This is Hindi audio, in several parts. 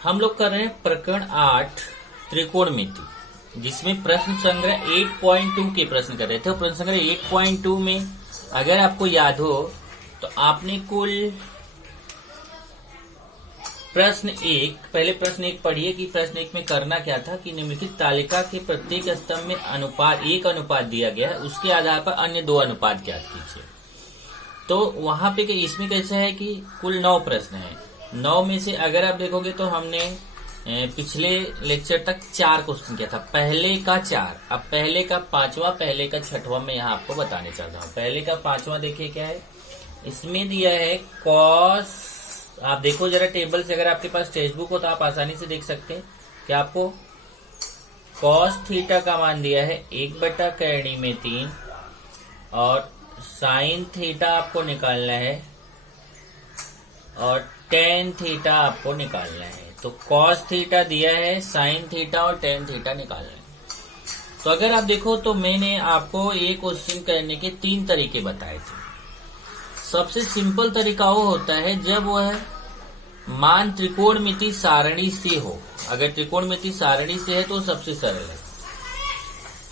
हम लोग कर रहे हैं प्रकरण 8 त्रिकोणमिति, जिसमें प्रश्न संग्रह 8.2 के प्रश्न कर रहे थे। प्रश्न संग्रह 8.2 में अगर आपको याद हो तो आपने कुल पहले प्रश्न 1 पढ़िए कि प्रश्न 1 में करना क्या था कि निम्नलिखित तालिका के प्रत्येक स्तंभ में अनुपात 1 अनुपात दिया गया है, उसके आधार पर अन्य 2 अनुपात ज्ञात कीजिए। तो वहां पे इसमें कैसे है कि कुल 9 प्रश्न है। 9 में से अगर आप देखोगे तो हमने पिछले लेक्चर तक 4 क्वेश्चन किया था, पहले का 4, अब पहले का 5वां, पहले का 6वां मैं यहाँ आपको बताने चाहता हूँ। पहले का 5वां देखिए क्या है, इसमें दिया है कॉस। आप देखो जरा टेबल से, अगर आपके पास टेक्स्ट बुक हो तो आप आसानी से देख सकते हैं कि आपको कॉस थीटा का मान दिया है 1/3 और साइन थीटा आपको निकालना है और टेन थीटा आपको निकालना है। तो कॉस थीटा दिया है, साइन थीटा और टेन थीटा निकालना है। तो अगर आप देखो तो मैंने आपको ये क्वेश्चन करने के 3 तरीके बताए थे। सबसे सिंपल तरीका वो होता है जब वह मान त्रिकोणमिति सारणी से हो। अगर त्रिकोणमिति सारणी से है तो सबसे सरल है।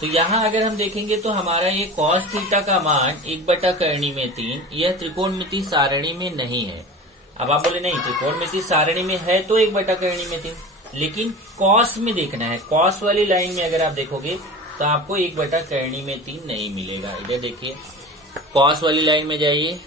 तो यहाँ अगर हम देखेंगे तो हमारा ये कॉस थीटा का मान 1/3 यह त्रिकोणमिति सारणी में नहीं है। अब आप बोले नहीं, त्रिकोणमिति सारणी में है तो 1/3, लेकिन कॉस में देखना है। कॉस वाली लाइन में अगर आप देखोगे तो आपको 1/3 नहीं मिलेगा। इधर देखिए, कॉस वाली लाइन में जाइए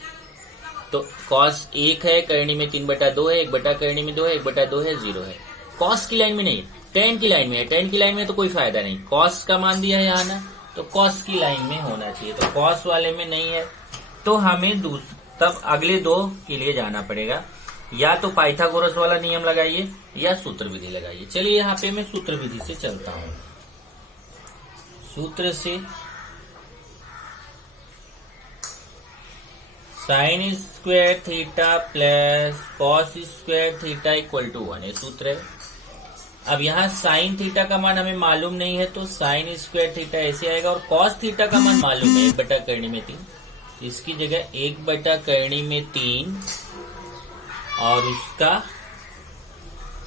तो कॉस 1 है, करणी में 3/2 है, 1/2 है, 1/2 है, 0 है। कॉस की लाइन में नहीं, टेन की लाइन में है। टेन की लाइन में तो कोई फायदा नहीं, कॉस का मान दिया है यहाँ ना, तो कॉस की लाइन में होना चाहिए। तो कॉस वाले में नहीं है तो हमें तब अगले 2 के लिए जाना पड़ेगा। या तो पाइथागोरस वाला नियम लगाइए या सूत्र विधि लगाइए। चलिए यहाँ पे मैं सूत्र विधि से चलता हूँ। सूत्र से sine square theta plus cos square theta equal to 1 ये सूत्र है। अब यहाँ साइन थीटा का मान हमें मालूम नहीं है तो साइन स्क्वायर थीटा ऐसे आएगा, और कॉस थीटा का मान मालूम है 1/3, इसकी जगह 1/3 और उसका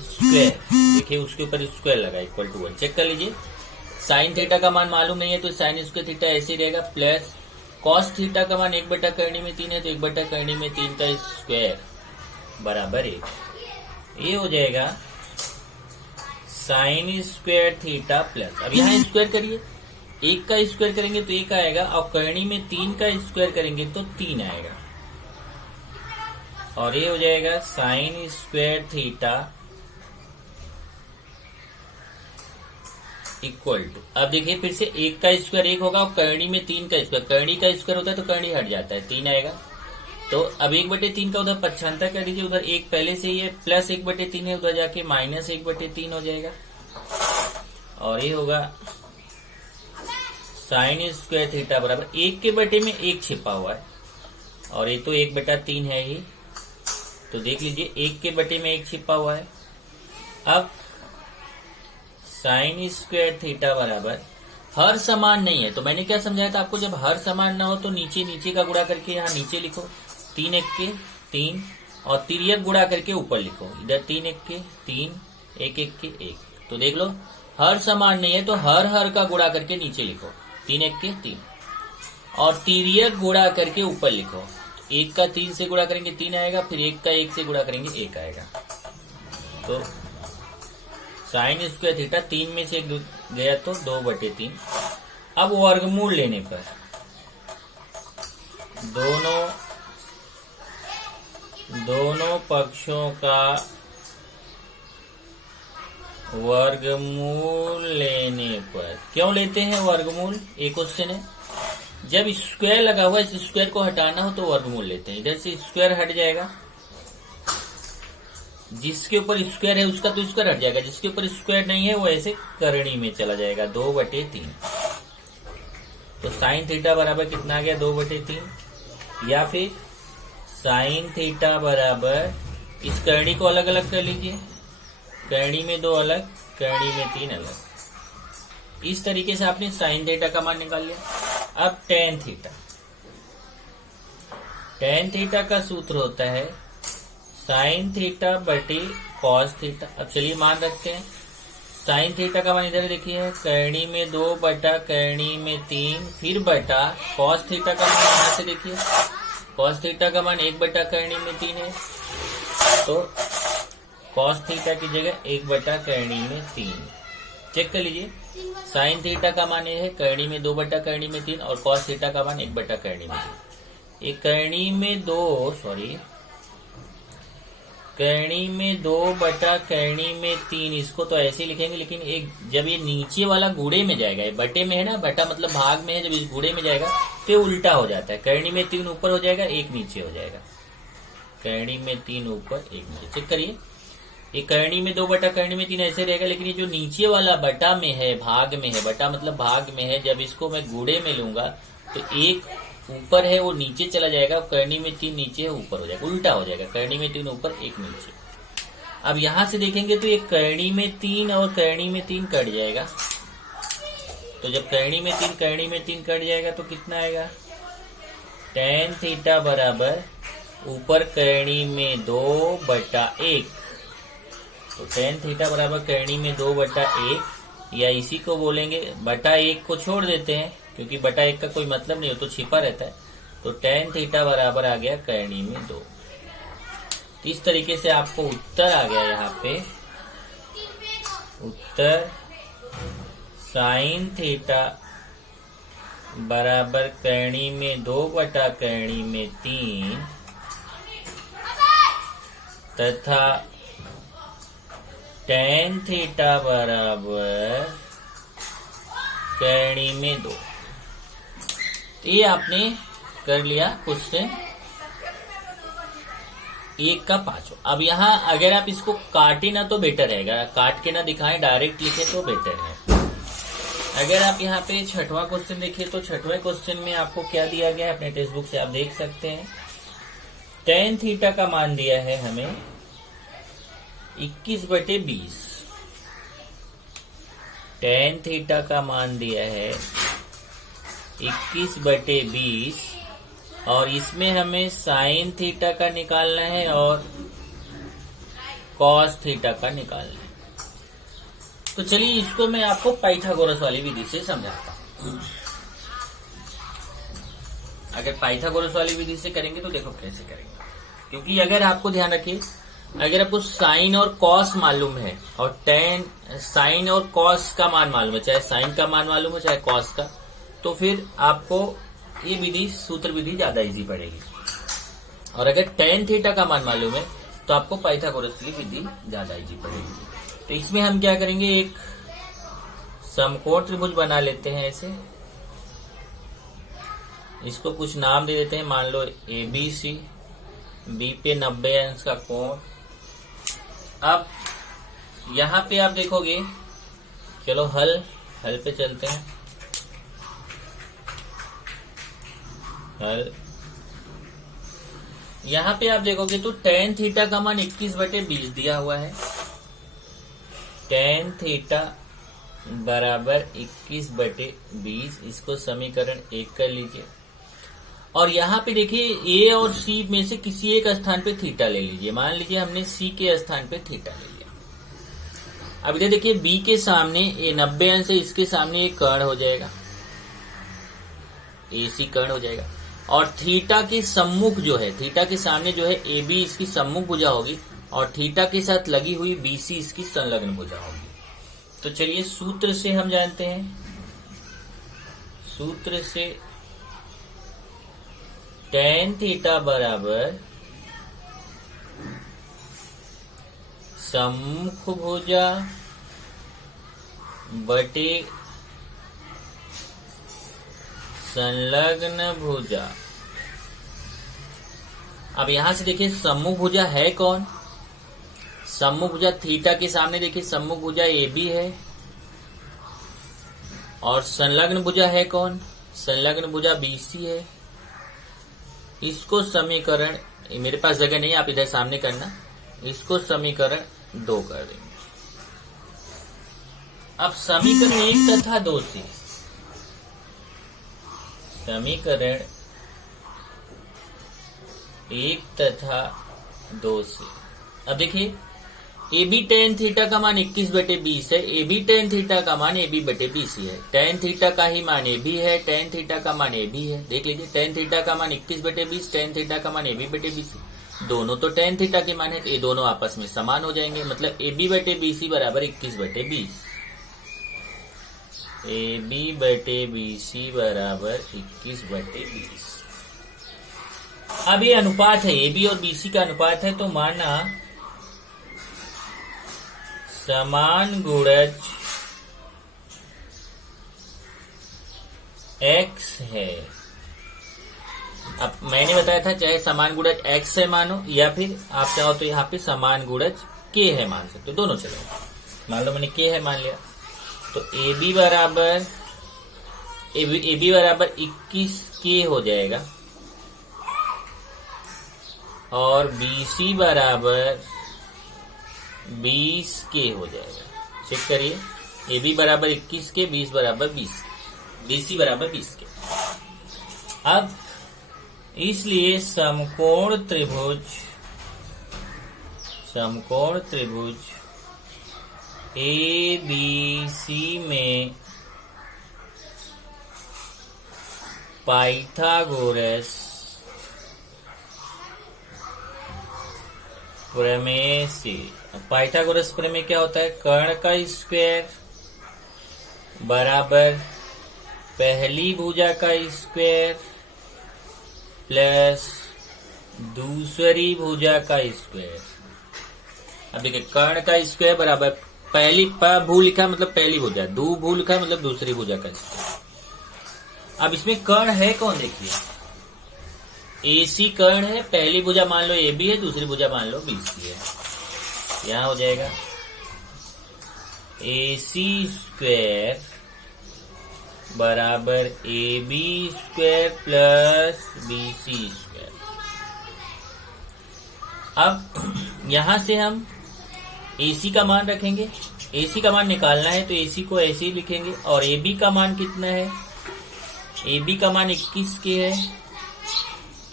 स्क्वायर, देखिए उसके ऊपर स्क्वायर लगा इक्वल टू 1। चेक कर लीजिए, साइन थीटा का मान मालूम नहीं है तो साइन स्क्वायर थीटा ऐसे रहेगा, प्लस कॉस थीटा का मान 1/3 है तो 1/3 का स्क्वायर बराबर 1। ये हो जाएगा साइन स्क्वायर थीटा प्लस, अब यहाँ स्क्वायर करिए, 1 का स्क्वायर करेंगे तो 1 आएगा, और करणी में 3 का स्क्वायर करेंगे तो 3 आएगा, और ये हो जाएगा sine square theta equal to. अब देखिए फिर से 1 का स्क्वायर 1 होगा और करणी में 3 का स्क्वायर, करणी का स्क्वायर होता है तो करणी हट जाता है, 3 आएगा। तो अब 1/3 का उधर पक्षांतर कर दीजिए, उधर 1 पहले से ही है, प्लस 1/3 है, उधर जाके माइनस 1/3 हो जाएगा, और ये होगा साइन स्क्वायर थीटा बराबर 1 के बटे में 1 छिपा हुआ है, और ये तो 1/3 है ही, तो देख लीजिए 1 के बटे में 1 छिपा हुआ है। अब साइन स्क्वायर थीटा बराबर हर समान नहीं है, तो मैंने क्या समझाया था आपको, जब हर समान ना हो तो नीचे नीचे का गुणा करके यहाँ नीचे लिखो, 3 1 के 3, और तिर्यक गुणा करके ऊपर लिखो, इधर 3 1 के 3, 1 1 के 1। तो देख लो हर समान नहीं है तो हर का गुणा करके नीचे लिखो, 3 1 के 3, और तिर्यक गुणा करके ऊपर लिखो। 1 का 3 से गुणा करेंगे 3 आएगा, फिर 1 का 1 से गुणा करेंगे 1 आएगा। तो साइन स्क्वायर थीटा 3 में से गया तो 2/3। अब वर्गमूल लेने पर दोनों पक्षों का वर्गमूल लेने पर, क्यों लेते हैं वर्गमूल, एक क्वेश्चन है। जब स्क्वायर लगा हुआ इस स्क्वायर को हटाना हो तो वर्गमूल लेते हैं, इधर से स्क्वायर हट जाएगा, जिसके ऊपर स्क्वायर है उसका तो स्क्वायर हट जाएगा, जिसके ऊपर स्क्वायर नहीं है वो ऐसे करणी में चला जाएगा, 2/3। तो साइन थीटा बराबर कितना आ गया, 2/3, या फिर साइन थीटा बराबर, इस करणी को अलग अलग कर लीजिए, करणी में 2 अलग, करणी में 3 अलग। इस तरीके से आपने साइन थीटा का मान निकाल लिया। अब टेन थीटा का सूत्र होता है साइन थीटा बटे कॉस थीटा। अब चलिए मान रखते हैं। साइन थीटा का मान इधर देखिए, करणी में 2 बटा करणी में 3, फिर बटा कॉस थीटा का मान यहाँ से देखिए, कॉस थीटा का मान 1 बटा करणी में 3 है, तो कॉस थीटा की जगह 1 बटा करणी में 3। चेक कर लीजिए, साइन थीटा का मान ये है, करणी में 2 बटा करणी में 3, और कॉस थीटा का मान 1 बटा करणी में 3। एक करणी में 2 बटा करणी में 3, इसको तो ऐसे ही लिखेंगे, लेकिन एक जब ये नीचे वाला गुणे में जाएगा, ये बटे में है ना, बटा मतलब भाग में है, जब इस गुणे में जाएगा तो ये उल्टा हो जाता है। करणी में 3 ऊपर हो जाएगा, 1 नीचे हो जाएगा। करणी में 3 ऊपर 1 नीचे। चेक करिए, ये करणी में 2 बटा करणी में 3 ऐसे रहेगा, लेकिन ये जो नीचे वाला बटा में है, भाग में है, बटा मतलब भाग में है, जब इसको मैं गुणे में लूंगा तो 1 ऊपर है वो नीचे चला जाएगा, करणी में 3 नीचे है ऊपर हो जाएगा, उल्टा हो जाएगा। करणी में 3 ऊपर 1 नीचे। अब यहां से देखेंगे तो ये करणी में 3 और करणी में 3 कट जाएगा, तो जब करणी में 3 करणी में 3 कट जाएगा तो कितना आएगा, tan थीटा बराबर ऊपर करणी में 2 बटा 1, तो tan थीटा बराबर करणी में 2 बटा 1, या इसी को बोलेंगे बटा 1 को छोड़ देते हैं क्योंकि बटा 1 का कोई मतलब नहीं हो तो छिपा रहता है, तो tan थीटा बराबर आ गया करणी में 2। इस तरीके से आपको उत्तर आ गया यहाँ पे, उत्तर साइन थीटा बराबर करणी में 2 बटा करणी में 3 तथा tan थीटा बराबर करणी में 2। ये आपने कर लिया क्वेश्चन 1 का 5। अब यहाँ अगर आप इसको काटे ना तो बेटर रहेगा, काट के ना दिखाएं, डायरेक्ट लिखे तो बेटर है। अगर आप यहाँ पे छठवां क्वेश्चन देखिए तो छठवें क्वेश्चन में आपको क्या दिया गया है, अपने टेक्स्ट बुक से आप देख सकते हैं। tan थीटा का मान दिया है हमें 21/20, tan थीटा का मान दिया है 21/20, और इसमें हमें साइन थीटा का निकालना है और कॉस थीटा का निकालना है। तो चलिए इसको मैं आपको पाइथागोरस वाली विधि से समझाता हूं। अगर पाइथागोरस वाली विधि से करेंगे तो देखो कैसे करेंगे, क्योंकि अगर आपको ध्यान रखिए, अगर आपको साइन और कॉस मालूम है और tan साइन और कॉस का मान मालूम है, चाहे साइन का मान मालूम हो चाहे कॉस का, तो फिर आपको ये विधि सूत्र विधि ज्यादा इजी पड़ेगी। और अगर tan थीटा का मान मालूम है तो आपको पाइथागोरस की विधि ज्यादा इजी पड़ेगी। तो इसमें हम क्या करेंगे, एक समकोण त्रिभुज बना लेते हैं ऐसे, इसको कुछ नाम दे देते हैं, मान लो ABC, B पे 90 अंश का कोण। अब यहां पे आप देखोगे, चलो हल पे चलते हैं। हल यहां पे आप देखोगे तो tan थीटा का मान 21/20 दिया हुआ है, tan थीटा बराबर 21/20, इसको समीकरण 1 कर लीजिए। और यहाँ पे देखिए A और C में से किसी एक स्थान पे थीटा ले लीजिए। मान लीजिए हमने C के स्थान पे थीटा ले लिया। अब इधर देखिए B के सामने ये 90 अंश है, इसके सामने एक कर्ण हो जाएगा, AC कर्ण हो जाएगा। और थीटा के सम्मुख जो है, थीटा के सामने जो है AB इसकी सम्मुख भुजा होगी, और थीटा के साथ लगी हुई BC इसकी संलग्न भुजा होगी। तो चलिए सूत्र से हम जानते हैं, सूत्र से tan थीटा बराबर सम्मुख भुजा बटे संलग्न भुजा। अब यहां से देखिए सम्मुख भुजा है कौन, सम्मुख भुजा थीटा के सामने देखिए सम्मुख भुजा AB है, और संलग्न भुजा है कौन, संलग्न भुजा BC है। इसको समीकरण, मेरे पास जगह नहीं, आप इधर सामने करना, इसको समीकरण 2 कर देंगे। अब समीकरण 1 तथा 2 से, समीकरण 1 तथा 2 से। अब देखिए ए बी टेन थीटा का मान 21/20 है, ए बी टेन थीटा का मान ए बी बटे 20 ही है, टेन थीटा का ही मान ए बी है, टेन थीटा का मान ए बी है। देख लीजिए टेन थीटा का मान 21/20, टेन थीटा का मान ए बी बटे 20, दोनों तो टेन थीटा के मान है, तो ये दोनों आपस में समान हो जाएंगे, मतलब ए बी बटे 20 ही बराबर 21/20, ए बी बटे 20 ही बराबर 21/20। अब ये अनुपात है, ए बी और बी सी का अनुपात है, तो माना समान गुणज x है। अब मैंने बताया था चाहे समान गुणज x है मानो, या फिर आप चाहो तो यहाँ पे समान गुणज k है मान सकते हो, दोनों चलेगा। मान लो मैंने k है मान लिया, तो ए बी बराबर 21k हो जाएगा और बी सी बराबर 20k हो जाएगा। चेक करिए, ए बी बराबर 21k, 20 बराबर 20, बी सी बराबर 20k। अब इसलिए समकोण त्रिभुज ए बी सी में पाइथागोरस प्रमेय से, पाइथागोरस प्रमेय क्या होता है, कर्ण का स्क्वायर बराबर पहली भुजा का स्क्वायर प्लस दूसरी भुजा का स्क्वायर। अब देखिए कर्ण का स्क्वायर बराबर पहली भू लिखा मतलब पहली भुजा, दो भू लिखा मतलब दूसरी भुजा का स्क्वायर। अब इसमें कर्ण है कौन, देखिए AC कर्ण है, पहली भुजा मान लो AB है, दूसरी भुजा मान लो BC है। यहां हो जाएगा AC स्क्वायर बराबर AB square plus BC square. अब यहां से हम AC का मान रखेंगे, AC का मान निकालना है तो AC को ऐसे ही लिखेंगे, और AB का मान कितना है, AB का मान 21k है,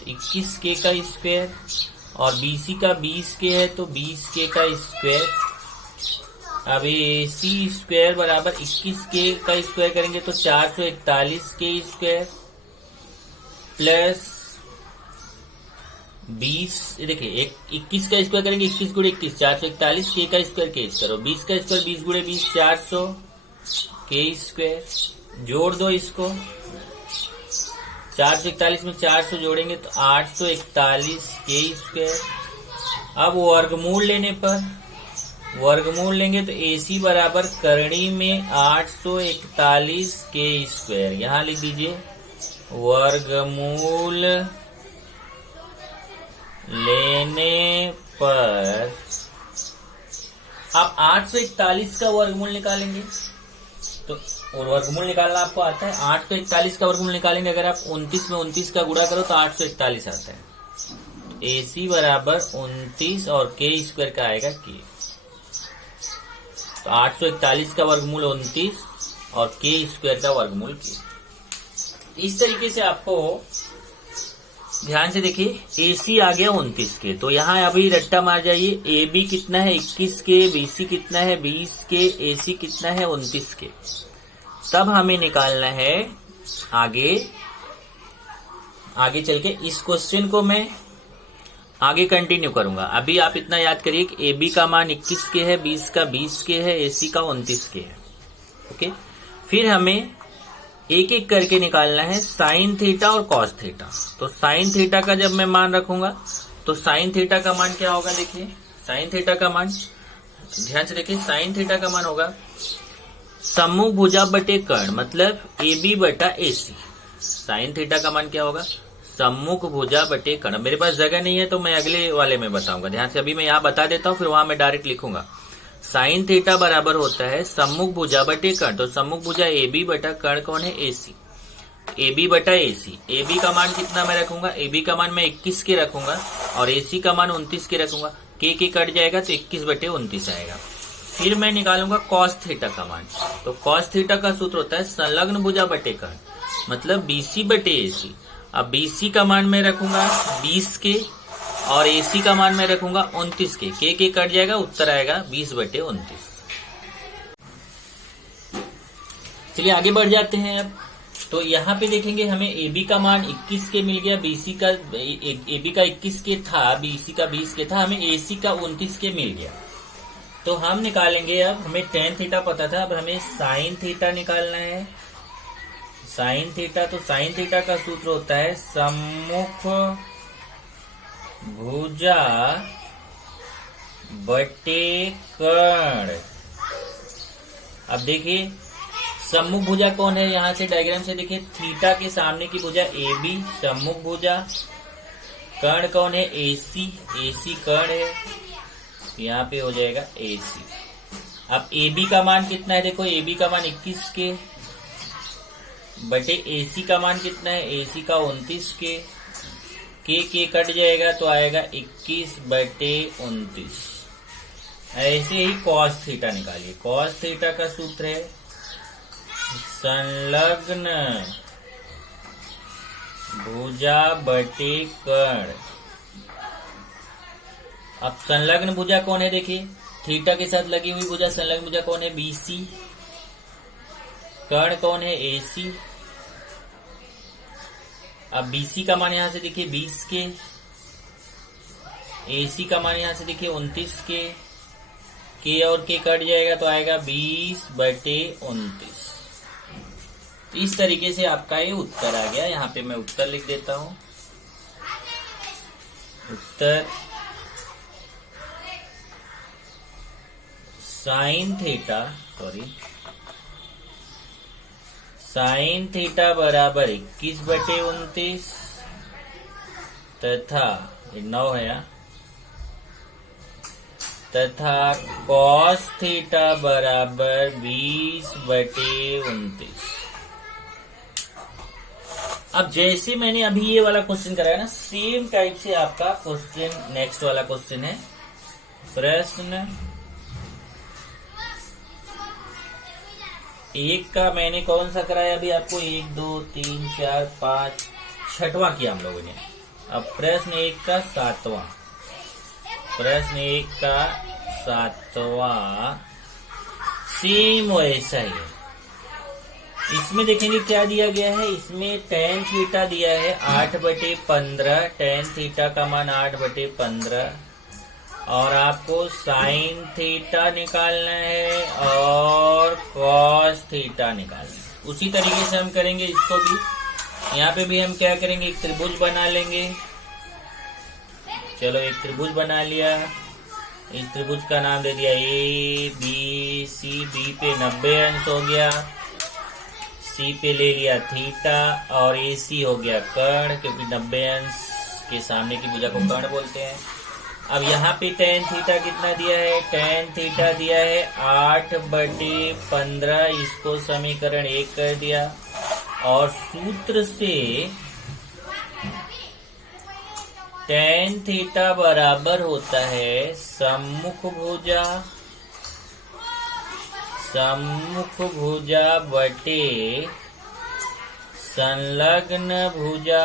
21k का स्क्वायर, और BC का 20k है तो 20k का स्क्वायर। अब AC स्क्वायर बराबर 21k का स्क्वायर करेंगे तो 441k स्क्वायर प्लस 20, देखिए 21 का स्क्वायर करेंगे, 21 गुणे 21 441k का स्क्वायर k स्क्वायर, और 20 का स्क्वायर 20 गुणे 20 400k स्क्वायर। जोड़ दो इसको, 441 में 400 जोड़ेंगे तो 841k स्क्वायर। अब वर्गमूल लेंगे तो AC बराबर करणी में 841k स्क्वायर, यहां लिख दीजिए वर्गमूल लेने पर। अब 841 का वर्गमूल निकालेंगे तो, और वर्गमूल निकालना आपको आता है, 841 का वर्गमूल निकालेंगे अगर आप 29 में 29 का गुणा करो तो 841 आता है। AC बराबर 29 और k स्क्वायर का आएगा k, तो 841 का वर्गमूल 29 और k स्क्वायर का वर्गमूल k। इस तरीके से आपको ध्यान से देखिए, AC आ गया 29 के, तो यहाँ अभी रट्टा मार जाइए, AB कितना है 21 के, BC कितना है 20 के, AC कितना है 29 के। तब हमें निकालना है आगे चल के, इस क्वेश्चन को मैं आगे कंटिन्यू करूंगा। अभी आप इतना याद करिए कि AB का मान 21 के है, 20 का 20 के है, AC का 29 के है। ओके, फिर हमें एक एक करके निकालना है साइन थीटा और कॉस थीटा। तो साइन थीटा का जब मैं मान रखूंगा तो साइन थीटा का मान क्या होगा, देखिए साइन थीटा का मान, ध्यान से देखिए, साइन थीटा का मान होगा सम्मुख भुजा बटे कर्ण, मतलब AB बटा AC। साइन थीटा का मान क्या होगा, सम्मुख भुजा बटे कर्ण। मेरे पास जगह नहीं है तो मैं अगले वाले में बताऊंगा, ध्यान से अभी मैं यहाँ बता देता हूँ, फिर वहां मैं डायरेक्ट लिखूंगा। साइन थीटा बराबर होता है सम्मुख भुजा बटे कर्ण, तो सम्मुख भुजा AB बटा कर्ण कौन है, AC। AB बटा AC, AB का मान कितना मैं रखूंगा, AB का मान मैं 21 के रखूंगा और AC का मान 29 के रखूंगा, के कट जाएगा तो 21 बटे 29 आएगा। फिर मैं निकालूंगा कॉस थीटा का मान, तो कॉस थीटा का सूत्र होता है संलग्न भुजा बटे कर्ण, मतलब BC बटे AC। अब BC का मान मैं रखूंगा 20 के और AC का मान मैं रखूंगा 29 के कट जाएगा, उत्तर आएगा 20/29। चलिए आगे बढ़ जाते हैं अब। तो यहाँ पे देखेंगे हमें AB का मान 21 के मिल गया, AB का 21 के था, BC का 20 के था, हमें AC का 29 के मिल गया। तो हम निकालेंगे, अब हमें tan थीटा पता था, अब हमें sin थीटा निकालना है। sin थीटा, तो sin थीटा का सूत्र होता है सम्मुख भुजा बटे कर्ण। अब देखिए सम्मुख भुजा कौन है, यहां से डायग्राम से देखिए, थीटा के सामने की भुजा AB सम्मुख भुजा, कर्ण कौन है AC कर्ण है, यहाँ पे हो जाएगा AC। अब AB का मान कितना है, देखो AB का मान 21 के बटे AC का मान कितना है, AC का 29 के कट जाएगा तो आएगा 21/29। ऐसे ही cos थीटा निकालिए। cos थीटा का सूत्र है संलग्न भुजा बटे कर्ण। अब संलग्न भुजा कौन है, देखिए थीटा के साथ लगी हुई भुजा, संलग्न भुजा कौन है, BC, कर्ण कौन है, AC। अब BC का मान यहां से देखिए 20 के, AC का मान यहां से देखिए 29 के और के कट जाएगा तो आएगा 20/29। इस तरीके से आपका ये उत्तर आ गया। यहाँ पे मैं उत्तर लिख देता हूं। उत्तर साइन थीटा बराबर 21/29 तथा 9 है यहाँ, तथा cos थीटा बराबर 20/29। अब जैसे मैंने अभी ये वाला क्वेश्चन कराया ना, सेम टाइप से आपका क्वेश्चन नेक्स्ट वाला क्वेश्चन है। प्रश्न 1 का मैंने कौन सा कराया अभी आपको, 1 2 3 4 5 6वां किया हम लोगों ने। अब प्रश्न 1 का 7वां, प्रश्न 1 का 7वां सेम वैसा ही है। इसमें देखेंगे क्या दिया गया है, इसमें tan थीटा दिया है 8/15, tan थीटा का मान 8/15 और आपको sin थीटा निकालना है और cos थीटा निकालना है। उसी तरीके से हम करेंगे इसको भी। यहाँ पे भी हम क्या करेंगे, एक त्रिभुज बना लेंगे। चलो एक त्रिभुज बना लिया, इस त्रिभुज का नाम दे दिया ABC। B पे 90 अंश हो गया, C पे ले लिया थीटा और AC हो गया कर्ण, क्योंकि 90 अंश के सामने की भुजा को कर्ण बोलते हैं। अब यहाँ पे tan थीटा कितना दिया है, tan थीटा दिया है 8/15, इसको समीकरण 1 कर दिया और सूत्र से tan थीटा बराबर होता है सम्मुख भुजा बटे संलग्न भुजा।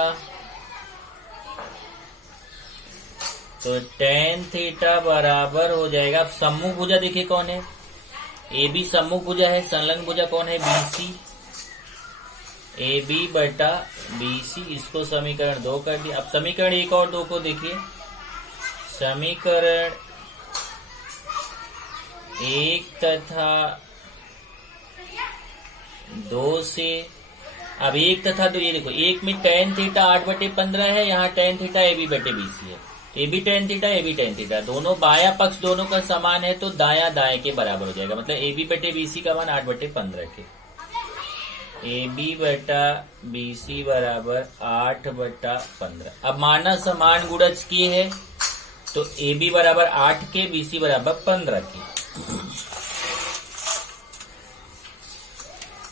तो tan थीटा बराबर हो जाएगा, अब सम्मुख भुजा देखिए कौन है, AB सम्मुख भुजा है, संलग्न भुजा कौन है, BC, AB/BC। इसको समीकरण 2 कर दिया। अब समीकरण 1 और 2 को देखिए, समीकरण 1 तथा 2 से, अब 1 तथा 2, ये देखो 1 में tan थीटा 8/15 है, यहाँ tan थीटा AB/BC है, AB tan theta AB tan theta, दोनों बाया पक्ष दोनों का समान है तो दाया दाएं के बराबर हो जाएगा, मतलब AB/BC का मान 8/15 के, AB/BC बराबर 8/15। अब माना समान गुणज की है तो AB बराबर 8 के, BC बराबर 15 के।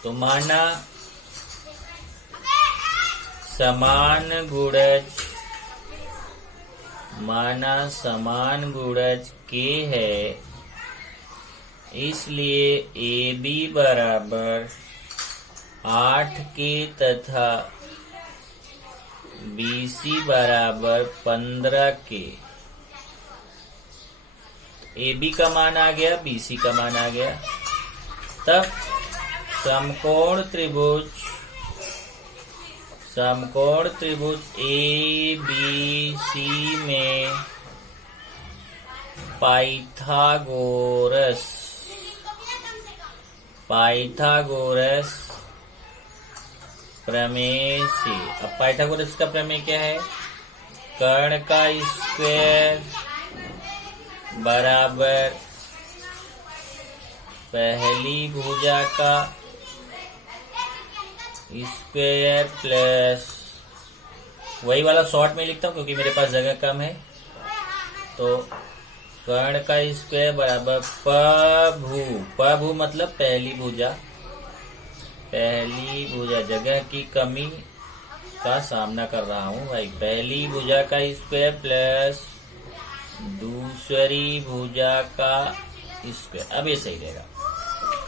तो माना समान गुणज के है, इसलिए AB बराबर 8 के तथा BC बराबर 15 के। ए बी का मान आ गया, बी सी का मान आ गया। तब समकोण त्रिभुज ए बी सी में पाइथागोरस प्रमेय से, अब पाइथागोरस का प्रमेय क्या है? कर्ण का स्क्वायर बराबर पहली भुजा का स्क्वायर प्लस, वही वाला शॉर्ट में लिखता हूं क्योंकि मेरे पास जगह कम है। तो कर्ण का स्क्वायर बराबर पभु मतलब पहली भुजा, जगह की कमी का सामना कर रहा हूं भाई। पहली भुजा का स्क्वायर प्लस दूसरी भुजा का स्क्वायर। अब ये सही रहेगा।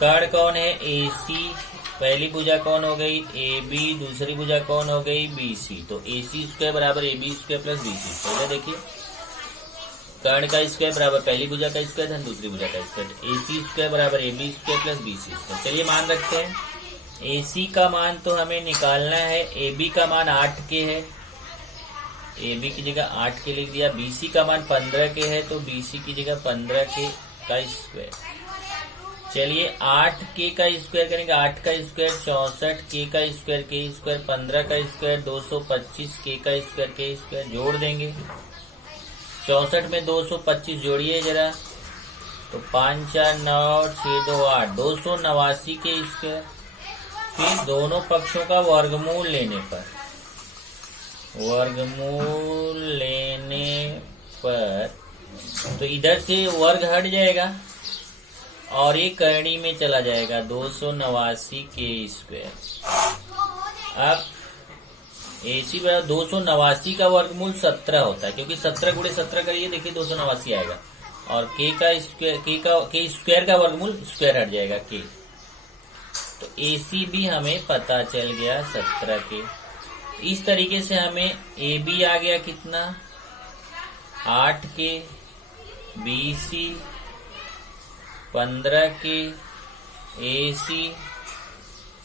कर्ण कौन है? ए सी। पहली भुजा कौन हो गई? A B. दूसरी भुजा कौन हो गई? B C. तो ए सी स्क्वायर बराबर A B square plus B C square. देखिए कर्ण का स्क्वायर बराबर पहली भुजा का स्क्वायर धन दूसरी भुजा का स्क्वायर। ए सी स्क्वायर बराबर A B square plus B C square. चलिए मान रखते हैं। ए सी का मान तो हमें निकालना है, ए बी का मान 8 के है, ए बी की जगह 8 के लिख दिया। बी सी का मान 15 के है तो बी सी की जगह 15 के का स्क्वायर। चलिए 8 के का स्क्वायर करेंगे, 8 का स्क्वायर 64 के का स्क्वायर 15 का स्क्वायर 225 के का स्क्वायर जोड़ देंगे। 64 में 225 जोड़िए जरा, तो 5 4 9 6 2 8 289 के स्क्वायर। फिर दोनों पक्षों का वर्गमूल लेने पर तो इधर से वर्ग हट जाएगा और ये करणी में चला जाएगा 289 के स्क्वायर। अब AC बराबर 289 का वर्गमूल 17 होता है, क्योंकि 17 गुणे 17 करिए, देखिए 289 आएगा। और के स्क्वायर का वर्गमूल स्क्वायर हट जाएगा के। तो AC भी हमें पता चल गया 17 के। इस तरीके से हमें AB आ गया कितना? 8 के, BC 15 के, AC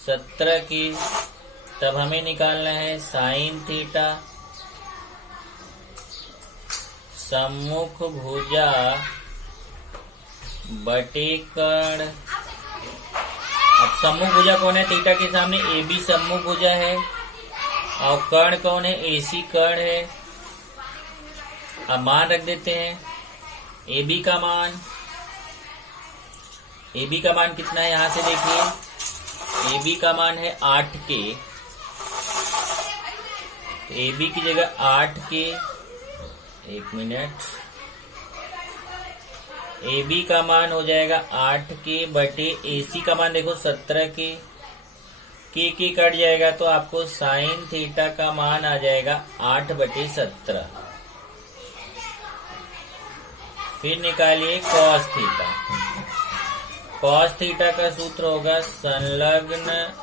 17 के। तब हमें निकालना है साइन थीटा सम्मुख भुजा बटे कर्ण। अब सम्मुख भुजा कौन है? थीटा के सामने AB सम्मुख भुजा है और कर्ण कौन है? AC कर्ण है। अब मान रख देते हैं। AB का मान कितना है? यहां से देखिए AB का मान है 8 के। AB की जगह 8 के, एक मिनट, AB का मान हो जाएगा 8 के बटे AC का मान देखो 17 के कट जाएगा तो आपको साइन थीटा का मान आ जाएगा 8 बटे 17। फिर निकालिए कॉस थीटा। कॉस थीटा का सूत्र होगा संलग्न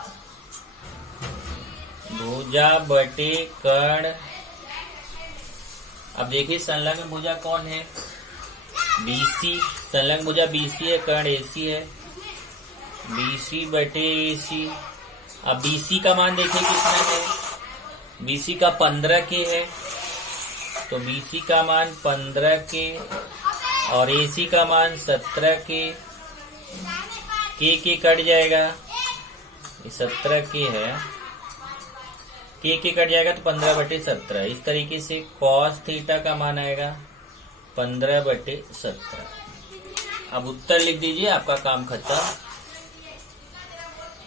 भुजा बटे कर्ण। अब देखिए संलग्न भुजा कौन है? BC। संलग्न भुजा BC है, कर्ण AC है। BC बटे AC। अब BC का मान देखिए कितना है? BC का 15 के है, तो BC का मान 15 के और AC का मान 17 के कट जाएगा। ये 17 के है, के कट जाएगा तो 15 बटे 17। इस तरीके से कॉस थीटा का मान आएगा 15 बटे 17। अब उत्तर लिख दीजिए, आपका काम खत्म।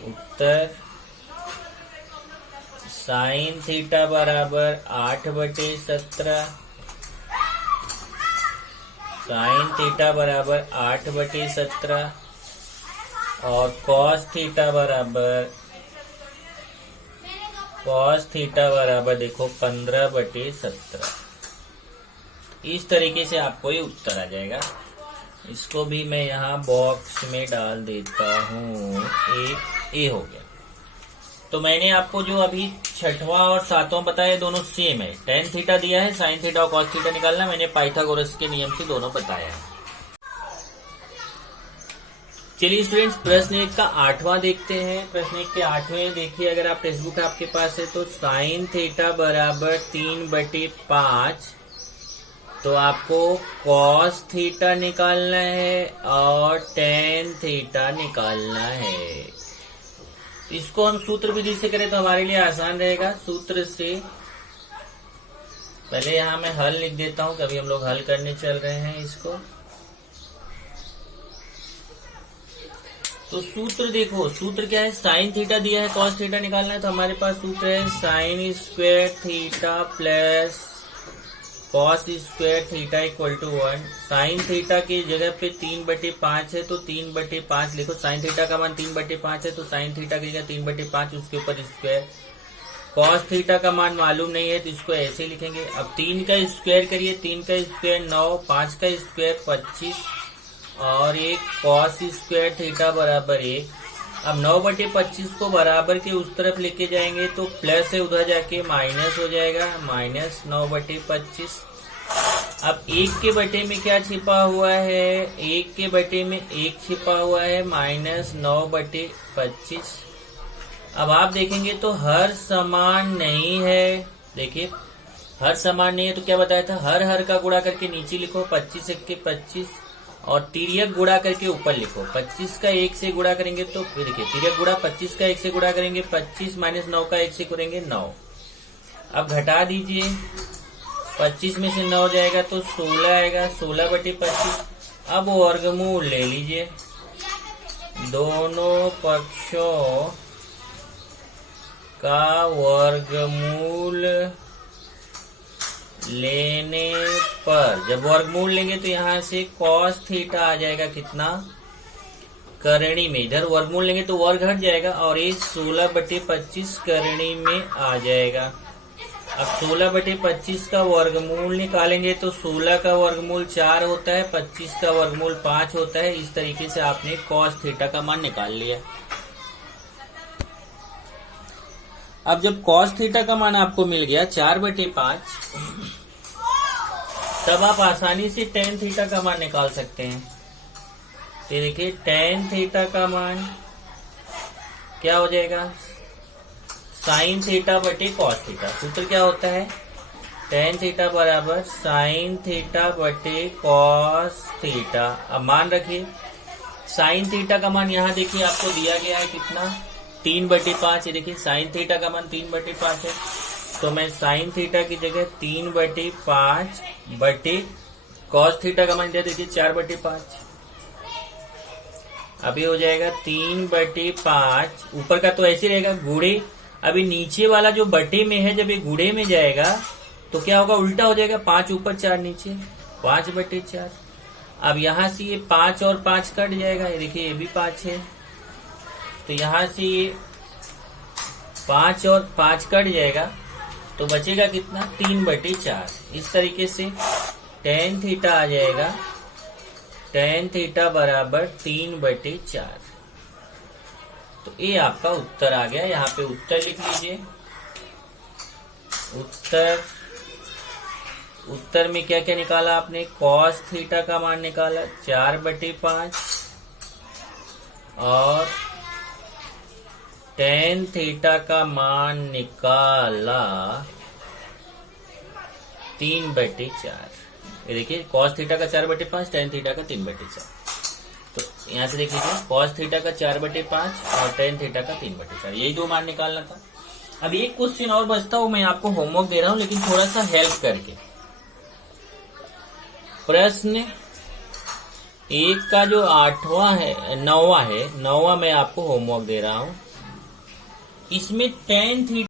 उत्तर साइन थीटा बराबर 8 बटे 17। साइन थीटा बराबर 8 बटे 17 और कॉस थीटा बराबर देखो 15 बटे 17। इस तरीके से आपको ये उत्तर आ जाएगा। इसको भी मैं यहाँ बॉक्स में डाल देता हूँ। एक ए हो गया। तो मैंने आपको जो अभी 6वां और 7वां बताया दोनों सेम है। टेन थीटा दिया है, साइन थीटा और कॉस थीटा निकालना मैंने पाइथागोरस के नियम से दोनों बताया है। चलिए स्टूडेंट्स, प्रश्न 1 का 8वां देखते हैं। प्रश्न 1 के 8वें देखिए, अगर आप टेक्स्ट बुक आपके पास है तो साइन थीटा बराबर 3/5, तो आपको कॉस थीटा निकालना है और टेन थीटा निकालना है। इसको हम सूत्र विधि से करें तो हमारे लिए आसान रहेगा। सूत्र से पहले यहां मैं हल लिख देता हूं, कभी हम लोग हल करने चल रहे हैं इसको। तो सूत्र देखो, सूत्र क्या है, साइन थीटा दिया है, कॉस थीटा निकालना है, तो हमारे पास सूत्र है sine square theta plus cos square theta equal to 1। Sine theta की जगह पे 3/5 है तो 3/5 लिखो। साइन थीटा का मान 3/5 है तो साइन थीटा की जगह 3/5 उसके ऊपर स्क्वायर। कॉस थीटा का मान मालूम नहीं है तो इसको ऐसे लिखेंगे। अब 3 का स्क्वायर करिए, 3 का स्क्वायर 9, 5 का स्क्वायर 25 और एक कॉस स्क्वायर थीटा बराबर 1। अब 9/25 को बराबर के उस तरफ लेके जाएंगे तो प्लस है, उधर जाके माइनस हो जाएगा, माइनस 9/25। अब 1 के बटे में क्या छिपा हुआ है, 1 के बटे में 1 छिपा हुआ है, माइनस 9/25। अब आप देखेंगे तो हर समान नहीं है। देखिए हर समान नहीं है तो क्या बताया था, हर का गुणा करके नीचे लिखो, 25 1 के 25 और तिर्यक गुणा करके ऊपर लिखो। 25 का 1 से गुणा करेंगे तो देखिए तिर्यक गुणा, 25 का 1 से गुणा करेंगे 25 माइनस 9 का 1 से करेंगे 9। अब घटा दीजिए, 25 में से 9 जाएगा तो 16 आएगा, 16/25। अब वर्गमूल ले लीजिए, दोनों पक्षों का वर्गमूल लेने पर, जब वर्गमूल लेंगे तो यहां से कॉस थीटा आ जाएगा कितना, करणी में। इधर वर्गमूल लेंगे तो वर्ग हट जाएगा और ये 16/25 करणी में आ जाएगा। अब 16/25 का वर्गमूल निकालेंगे तो 16 का वर्गमूल 4 होता है, 25 का वर्गमूल 5 होता है। इस तरीके से आपने कॉस थीटा का मान निकाल लिया। अब जब कॉस थीटा का मान आपको मिल गया 4/5, तब आप आसानी से टेन थीटा का मान निकाल सकते हैं। तो देखिए टेन थीटा का मान क्या हो जाएगा, साइन थीटा बटे कॉस थीटा। सूत्र क्या होता है, टेन थीटा बराबर साइन थीटा बटे कॉस थीटा। अब मान रखिए साइन थीटा का मान यहाँ देखिए आपको दिया गया है कितना, 3/5 है। देखिए साइन थीटा का मान 3/5 है तो मैं साइन थीटा की जगह 3/5 बटे कॉस थीटा का मान दिया, देखिए 4/5। अभी हो जाएगा 3/5, ऊपर का तो ऐसे रहेगा गुणे। अभी नीचे वाला जो बटे में है, जब ये गुणे में जाएगा तो क्या होगा, उल्टा हो जाएगा, 5 ऊपर 4 नीचे, 5/4। अब यहां से ये 5 और 5 कट जाएगा, ये देखिए ये भी 5 है तो यहां से ये 5 और 5 कट जाएगा तो बचेगा कितना, 3/4। इस तरीके से टेन थीटा आ जाएगा, टेन थीटा बराबर 3/4। तो ये आपका उत्तर आ गया। यहाँ पे उत्तर लिख लीजिए। उत्तर में क्या क्या निकाला आपने, कॉस थीटा का मान निकाला 4/5 और टेन थीटा का मान निकाला 3/4। ये देखिए कॉस थीटा का 4/5, टेन थीटा का 3/4। तो यहाँ से देख लीजिए कॉस थीटा का 4/5 और टेन थीटा का 3/4, यही दो मान निकालना था। अब एक क्वेश्चन और बचता हूं, मैं आपको होमवर्क दे रहा हूं लेकिन थोड़ा सा हेल्प करके। प्रश्न 1 का जो 8वां है, 9वां मैं आपको होमवर्क दे रहा हूं। इसमें टेन थीटा